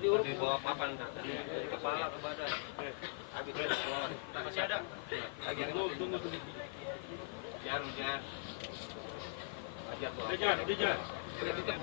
dalam, di bawah papan dari kepala ke badan. Habis itu keluar. Masih ada. Lagi tunggu. Jangan. Ajar. Dari depan.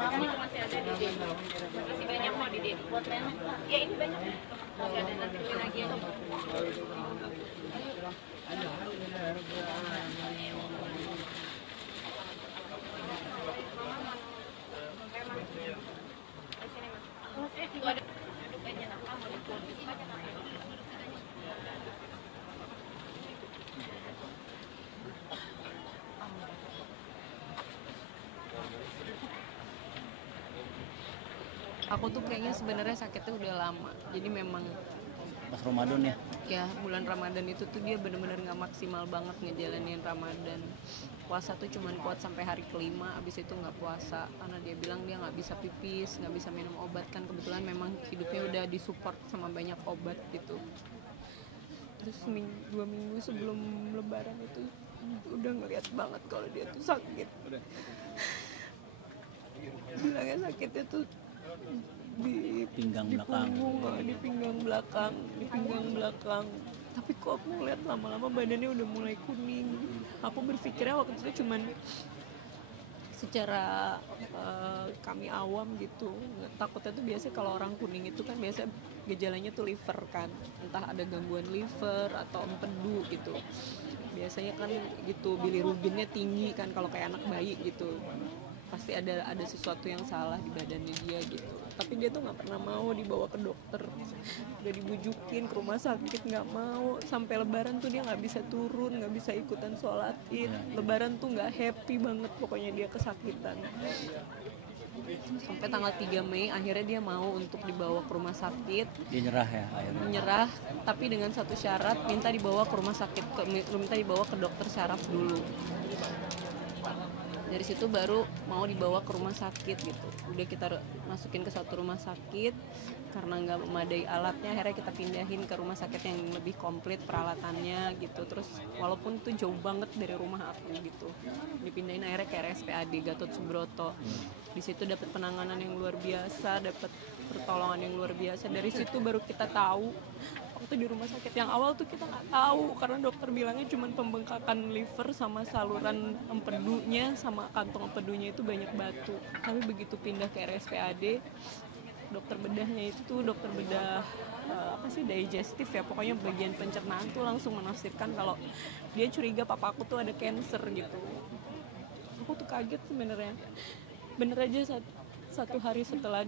Lagi masih ada di sini. Masih banyak mau di sini. Buat nenek. Ya ini banyak. Masih ada nanti beli lagi ya. Aku tuh kayaknya sebenarnya sakitnya udah lama. Jadi memang Pas Ramadan ya. ya bulan Ramadan itu tuh dia bener-bener nggak maksimal banget ngejalanin Ramadan. Puasa tuh cuman kuat sampai hari kelima, abis itu nggak puasa karena dia bilang dia nggak bisa pipis, nggak bisa minum obat, kan kebetulan memang hidupnya udah disupport sama banyak obat gitu. Terus 2 minggu sebelum Lebaran itu udah ngeliat banget kalau dia tuh sakit. Bilangnya sakitnya tuh di Pinggang di belakang. punggung, di pinggang belakang. Tapi kok aku ngeliat lama-lama badannya udah mulai kuning. Aku berpikirnya waktu itu cuman secara kami awam gitu, takutnya tuh biasa kalau orang kuning itu kan biasa gejalanya tuh liver kan, entah ada gangguan liver atau empedu gitu. Biasanya kan gitu bilirubinnya tinggi kan kalau kayak anak bayi gitu, pasti ada sesuatu yang salah di badannya dia gitu. Tapi dia tuh nggak pernah mau dibawa ke dokter, udah dibujukin ke rumah sakit nggak mau. Sampai Lebaran tuh dia nggak bisa turun, nggak bisa ikutan sholat id. Lebaran tuh nggak happy banget, pokoknya dia kesakitan. Sampai tanggal 3 Mei akhirnya dia mau untuk dibawa ke rumah sakit. Dia nyerah ya akhirnya. Menyerah, tapi dengan satu syarat, minta dibawa ke rumah sakit, minta dibawa ke dokter syaraf dulu. Dari situ baru mau dibawa ke rumah sakit gitu. Udah kita masukin ke satu rumah sakit, karena nggak memadai alatnya akhirnya kita pindahin ke rumah sakit yang lebih komplit peralatannya gitu. Terus walaupun itu jauh banget dari rumah aku gitu, dipindahin akhirnya ke RSPAD Gatot Subroto. Di situ dapat penanganan yang luar biasa, dapat pertolongan yang luar biasa. Dari situ baru kita tahu. Waktu di rumah sakit yang awal tuh kita nggak tahu, karena dokter bilangnya cuma pembengkakan liver sama saluran empedunya sama kantong empedunya itu banyak batu. Tapi begitu pindah ke RSPAD, dokter bedahnya itu dokter bedah digestif ya, pokoknya bagian pencernaan tuh langsung menafsirkan kalau dia curiga papa aku tuh ada cancer gitu. Aku tuh kaget sebenarnya. Bener aja satu hari setelah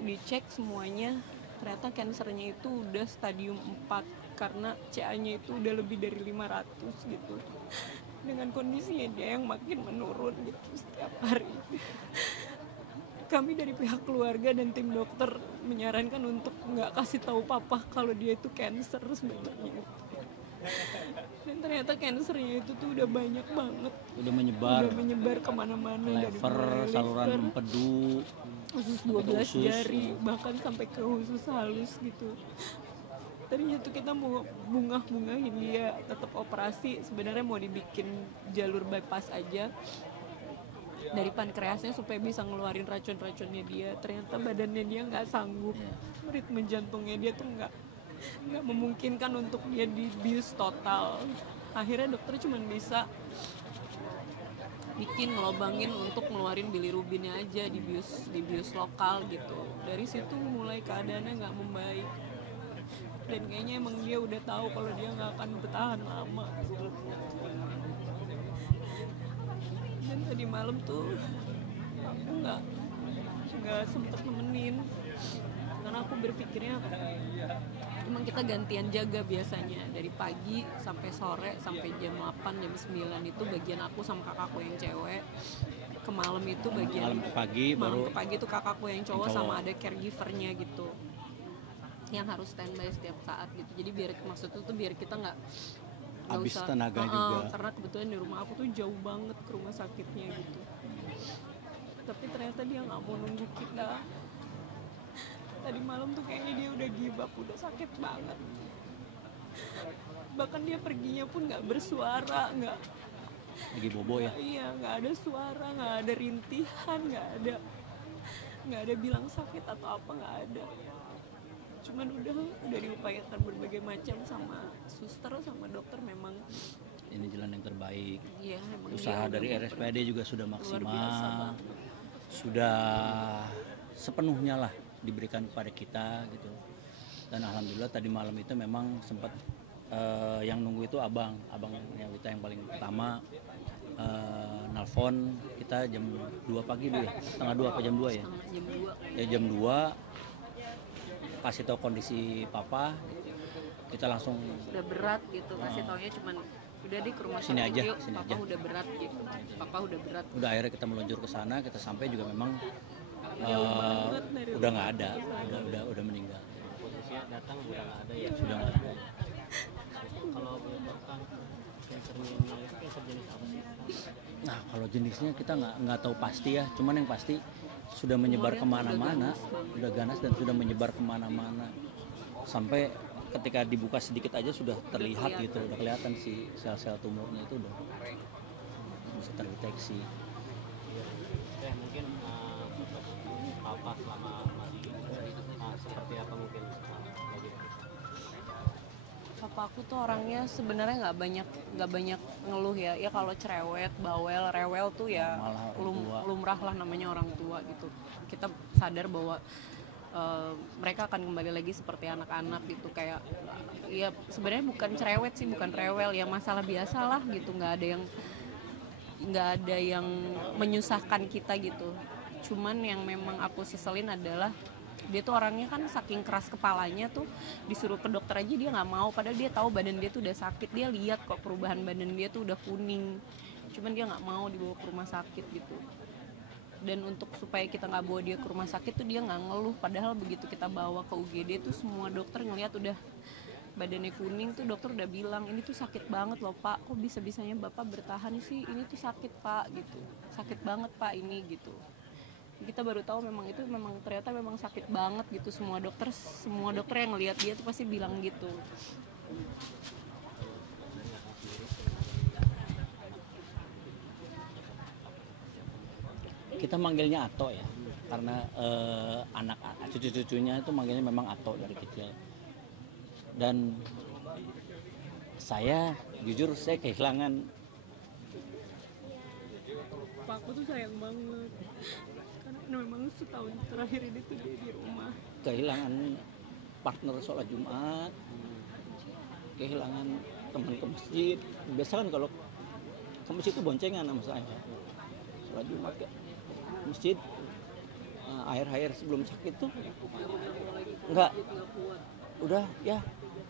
dicek semuanya, ternyata kansernya itu udah stadium 4 karena CA-nya itu udah lebih dari 500 gitu. Dengan kondisinya dia yang makin menurun gitu setiap hari. Kami dari pihak keluarga dan tim dokter menyarankan untuk nggak kasih tahu papa kalau dia itu kanker sebenarnya. Dan ternyata kansernya itu tuh udah banyak banget. Udah menyebar kemana-mana, lever, dari saluran empedu, usus 12 jari, bahkan sampai ke usus halus gitu. Tadinya tuh kita mau bungahin dia, tetap operasi, sebenarnya mau dibikin jalur bypass aja dari pankreasnya supaya bisa ngeluarin racun-racunnya dia. Ternyata badannya dia nggak sanggup, ritme jantungnya dia tuh nggak memungkinkan untuk dia dibius total. Akhirnya dokter cuma bisa ngelobangin untuk ngeluarin bilirubinnya aja, dibius lokal gitu. Dari situ mulai keadaannya nggak membaik, dan kayaknya emang dia udah tahu kalau dia nggak akan bertahan lama gitu. Dan tadi malam tuh aku nggak sempet nemenin, karena aku berpikirnya emang kita gantian jaga biasanya dari pagi sampai sore sampai jam 8 jam 9 itu bagian aku sama kakakku yang cewek. Ke malam itu bagian Malam ke pagi malam baru ke pagi itu kakakku yang cowok Yang cowok. sama ada caregivernya gitu yang harus standby setiap saat gitu. Jadi biar maksud itu tuh biar kita nggak habis usah, tenaga juga. karena kebetulan di rumah aku tuh jauh banget ke rumah sakitnya gitu. Tapi ternyata dia nggak mau nunggu kita. Tadi malam tuh kayaknya dia udah give up, udah sakit banget. Bahkan dia perginya pun nggak bersuara, nggak Lagi bobo ya. iya nggak ada suara, nggak ada rintihan, nggak ada bilang sakit atau apa, nggak ada. Cuman udah diupayakan berbagai macam sama suster sama dokter, memang Ini jalan yang terbaik. iya emang Usaha dia dari udah RSPAD juga sudah biasa maksimal. banget. Sudah sepenuhnya lah diberikan kepada kita gitu. Dan alhamdulillah tadi malam itu memang sempat yang nunggu itu abang yang kita yang paling pertama nelfon kita jam 2 pagi dulu ya, setengah 2 apa jam 2 ya? Setengah jam 2 kayaknya. Ya jam 2 kasih tahu kondisi papa, kita langsung Udah berat gitu, kasih taunya cuman udah deh ke rumah Sini sakit aja, yuk, sini papa aja. udah berat gitu, papa udah berat. udah akhirnya kita meluncur ke sana, kita sampai juga memang Jauh banget dari udah rumah nggak ada, ke sana. udah meninggal, Posisinya datang udah nggak ada ya. sudah nggak ada. Kalau menyebabkan kankernya itu kanker jenis apa sih? Nah kalau jenisnya kita nggak tahu pasti ya, cuman yang pasti sudah menyebar kemana-mana, udah ganas dan sudah menyebar kemana-mana, sampai ketika dibuka sedikit aja sudah terlihat gitu, udah kelihatan si sel-sel tumornya itu udah bisa terdeteksi. Ya mungkin papa selama masih seperti apa mungkin bagi Papa aku tuh orangnya sebenarnya nggak banyak ngeluh ya. Ya kalau cerewet, bawel, rewel tuh ya Malah orang tua. lumrah lah namanya orang tua gitu. Kita sadar bahwa mereka akan kembali lagi seperti anak-anak gitu, kayak ya sebenarnya bukan cerewet sih, bukan rewel, ya masalah biasa lah gitu. Nggak ada yang menyusahkan kita gitu. Cuman yang memang aku seselin adalah dia tuh orangnya kan saking keras kepalanya tuh, disuruh ke dokter aja dia nggak mau, padahal dia tahu badan dia tuh udah sakit, dia lihat kok perubahan badan dia tuh udah kuning, cuman dia nggak mau dibawa ke rumah sakit gitu. Dan untuk supaya kita nggak bawa dia ke rumah sakit tuh dia nggak ngeluh, padahal begitu kita bawa ke UGD tuh semua dokter ngelihat udah badannya kuning tuh, dokter udah bilang ini tuh sakit banget loh pak, kok bisa-bisanya bapak bertahan sih, ini tuh sakit pak gitu, sakit banget pak ini gitu. Kita baru tahu memang itu memang ternyata memang sakit banget gitu. Semua dokter yang ngelihat dia tuh pasti bilang gitu. Kita manggilnya Ato ya, karena anak cucu-cucunya itu manggilnya memang Ato dari kecil. Dan saya jujur saya kehilangan. Pak aku tuh sayang banget karena memang setahun terakhir ini tuh dia di rumah. Kehilangan partner sholat Jumat, kehilangan teman ke masjid. Biasa kan kalau ke masjid itu boncengan sama saya, sholat Jumat ke masjid. Akhir-akhir sebelum sakit tuh enggak, udah ya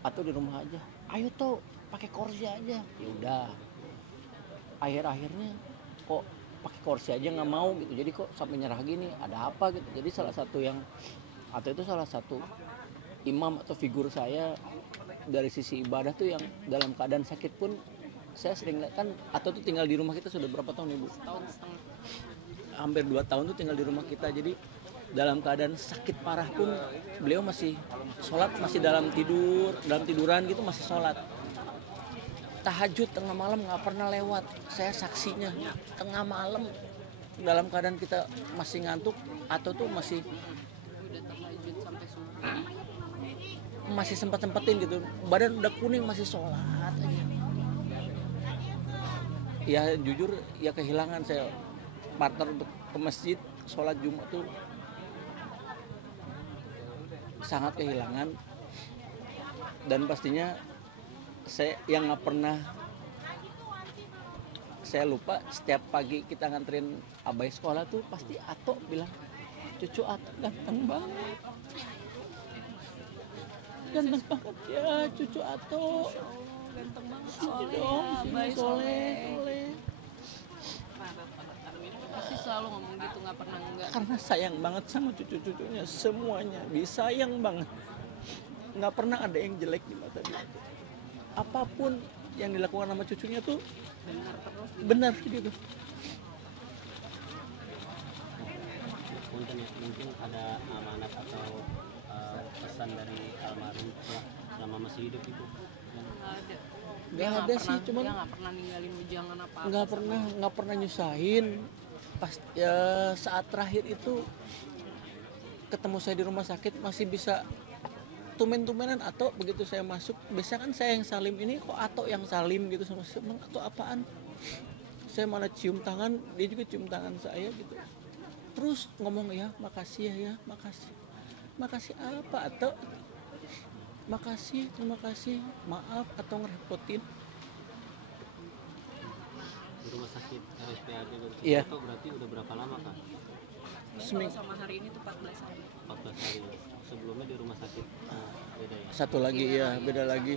atau di rumah aja, ayo tuh pakai kursi aja, ya udah. Akhir-akhirnya kok pakai kursi aja nggak mau gitu, jadi kok sampai nyerah gini, ada apa gitu. Jadi salah satu yang atau itu salah satu imam atau figur saya dari sisi ibadah tuh, yang dalam keadaan sakit pun saya sering lihat kan. Atau tuh tinggal di rumah kita sudah berapa tahun ibu? Setahun setengah. Hampir 2 tahun tuh tinggal di rumah kita. Jadi dalam keadaan sakit parah pun beliau masih sholat, masih dalam tiduran gitu masih sholat. Tahajud tengah malam nggak pernah lewat, saya saksinya. Tengah malam dalam keadaan kita masih ngantuk atau tuh masih Udah tahajud sampai subuh. masih sempat-sempetin gitu, badan udah kuning masih sholat aja. Ya jujur ya kehilangan saya partner untuk ke masjid sholat Jumat tuh sangat kehilangan. Dan pastinya saya yang nggak pernah saya lupa, setiap pagi kita nganterin Abai sekolah tuh pasti Ato bilang, cucu Ato ganteng banget. ganteng banget ya cucu Ato. Ganteng banget Lucu soleh dong, ya, sini baik soleh. Pasti selalu ngomong gitu, nggak pernah enggak. Karena sayang banget sama cucu-cucunya, semuanya disayang banget. Nggak pernah ada yang jelek di mata dia. Apapun yang dilakukan sama cucunya tuh Benar terus. benar gitu. Punten ya, mungkin ada amanat atau pesan dari almarhum selama masih hidup itu. Nggak ada. Nggak ada sih, cuman dia nggak pernah ninggalin ujangan apa. nggak pernah nyusahin. Pas ya, saat terakhir itu ketemu saya di rumah sakit masih bisa tumen-tumenan Ato begitu saya masuk. Biasanya kan saya yang salim, ini kok Ato yang salim gitu sama saya. Emang Ato apaan? Saya malah cium tangan, dia juga cium tangan saya gitu. Terus ngomong ya makasih ya makasih. Makasih apa Ato? Makasih, terima kasih. Maaf atau ngerepotin. Di rumah sakit RSPAD Iya. itu berarti udah berapa lama kan? Kalau sama hari ini tuh 14 hari. 14 hari. Sebelumnya di rumah sakit beda ya. Satu lagi ya, beda lagi.